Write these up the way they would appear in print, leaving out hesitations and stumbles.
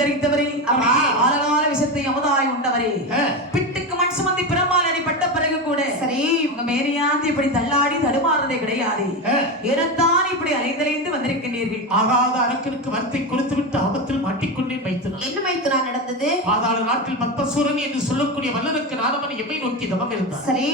தரித்தவரே, ஆலகால விஷத்தை அமுதாய் உண்டவரே, பிட்டுக்கு மண் சுமந்தி பிரமால் அடிப்பட்ட பிறகு கூட சரி உங்க மேரியாந்து இப்படி தள்ளாடி தடுமாறதே கிடையாது. ஏனத்தான் இப்படி அலைந்தலைந்து வந்திருக்கின்றீர்கள்? ஆகாத அரக்கனுக்கு வரத்தை கொடுத்து விட்டு ஆபத்தில் மாட்டிக்கொண்டே வைத்தனர். என்ன வைத்தனா நடந்தது? பாதாள நாட்டில் பத்மசூரன் என்று சொல்லக்கூடிய வல்லனுக்கு நாரமன் எம்மை நோக்கி தவம் இருந்தார். சரி,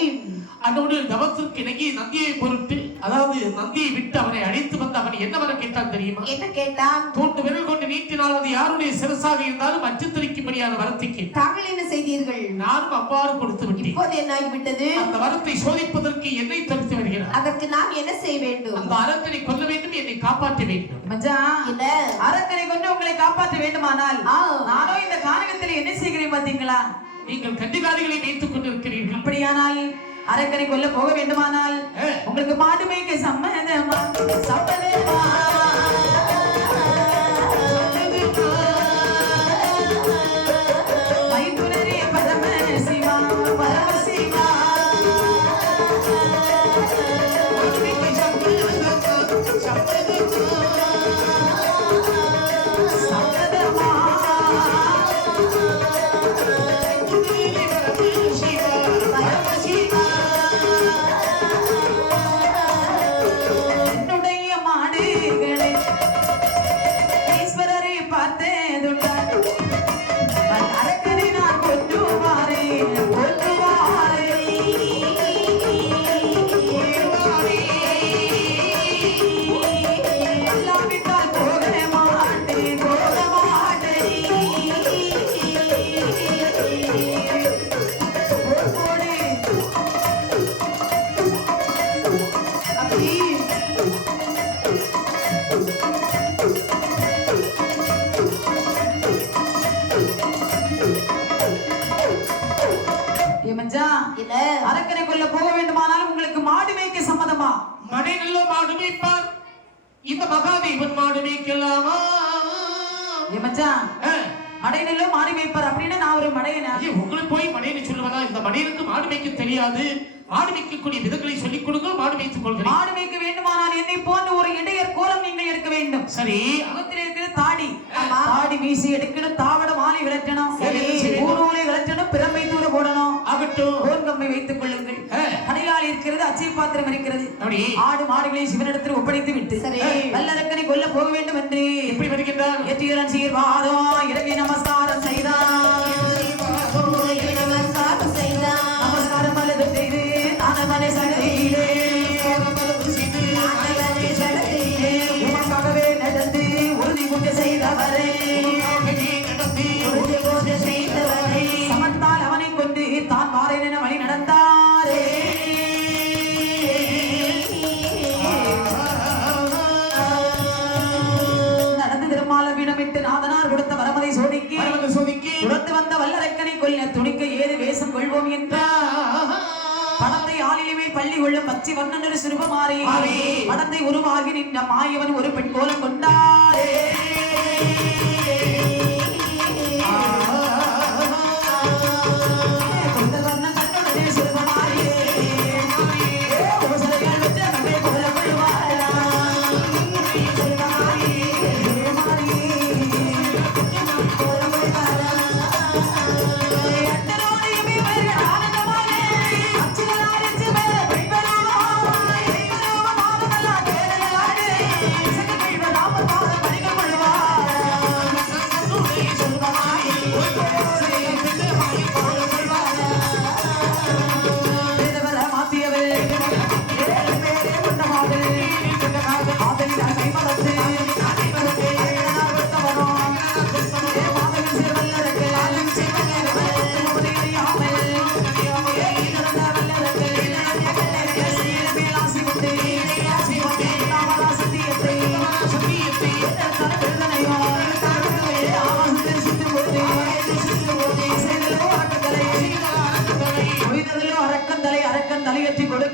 அதோடு தவத்திற்கு இணங்கி நந்தியை பொருட்டு, அதாவது நந்தியை விட்டு அவனை அழைத்து வந்து அவன் என்ன வர கேட்டான் தெரியுமா? என்ன கேட்டான்? தூண்டு விரல் கொண்டு நீட்டினால் அது யாருடைய சிரசாக இருந்தாலும் அச்சுத்தரிக்கும்படியான வரத்தை கேட்டான். தாங்கள் என்ன செய்தீர்கள்? நானும் அவ்வாறு கொடுத்து விட்டேன். இப்போது என்ன ஆகிவிட்டது? அந்த வரத்தை சோதிப்பதற்கு என்னை தடுத்து வருகிறார். அதற்கு நாம் என்ன செய்ய வேண்டும்? அந்த அரக்கனை கொல்ல வேண்டும், என்னை காப்பாற்ற வேண்டும். இல்ல, அரக்கனை கொண்டு உங்களை காப்பாற்ற வேண்டுமானால் நானும் இந்த கானகத்தில் என்ன செய்கிறேன் பார்த்தீங்களா? நீங்கள் கண்டிகாரிகளை வைத்துக் கொண்டிருக்கிறீர்கள். அப்படியானால் அரக்கனை கொல்ல போக வேண்டுமானால் உங்களுக்கு மாடு மேய்க்க சம்மதமா? சம்மதமா? மைத்துனரே பரமசிவா, பரமசிவா, அரக்கனை கொல்ல போக வேண்டுமானால் உங்களுக்கு மாடு மேய்க்க சம்மதமா? மடை நல்ல மாடு மேய்ப்பார், இந்த மகாதேவன் மாடு மேய்க்கலாமா? மடை நல்ல மாடு மேய்ப்பார் அப்படின்னு நான் ஒரு மடையனா? உங்களுக்கு போய் மடையன்னு சொல்லுவதா? இந்த மடையனுக்கு மாடு மேய்க்க தெரியாது. மாடு மேய்க்கக்கூடிய விதங்களை சொல்லிக் கொடுங்க, மாடு மேய்த்துக் கொள்கிறேன். மாடு மேய்க்க வேண்டுமானால் என்னை போன்ற ஒரு இடையர் கோலம் நீங்கள் எடுக்க வேண்டும். சரி, அகத்தில் இருக்கிற தாடி தாடி வீசி எடுக்கணும், தாவட மாலை விளட்டணும், ஊரோலை விளட்டணும், பிரம்பை தூர போடணும், ஆகட்டும். கோர்கம்பை வைத்துக் கொள்ளுங்கள். கடையால் இருக்கிறது, அச்சை பாத்திரம் இருக்கிறது. ஆடு மாடுகளை சிவனிடத்தில் ஒப்படைத்து விட்டு வல்லரக்கனை கொல்ல போக வேண்டும் என்று எப்படி வருகின்றார்? ஏற்றியரன் சீர்வாதம் இறங்கி நமஸ்காரம் செய்தார். நமஸ்காரம் அல்லது செய்து தானமனை சடையிலே உமக்காகவே நடந்து உறுதி பூஜை செய்தவரை சமத்தால் அவனை கொண்டு தான் வாரேன் என வழி நடந்தாரே. நடந்து திருமால வீடமிட்டு நாதனார் கொடுத்த வரமதை சோதிக்கி துரத்து வந்த வல்லரக்கனை கொல்ல துணிக்க ஏது வேஷம் கொள்வோம் என்றார். படத்தை ஆளிலுமே பள்ளி கொள்ளும் பச்சை வண்ணனொரு சிறுபமாறி படத்தை உருவாகி நின்ற மாயவன் ஒரு பெண் கோலம் கொண்டாரே.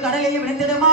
கடலில் விழுந்திடுமா?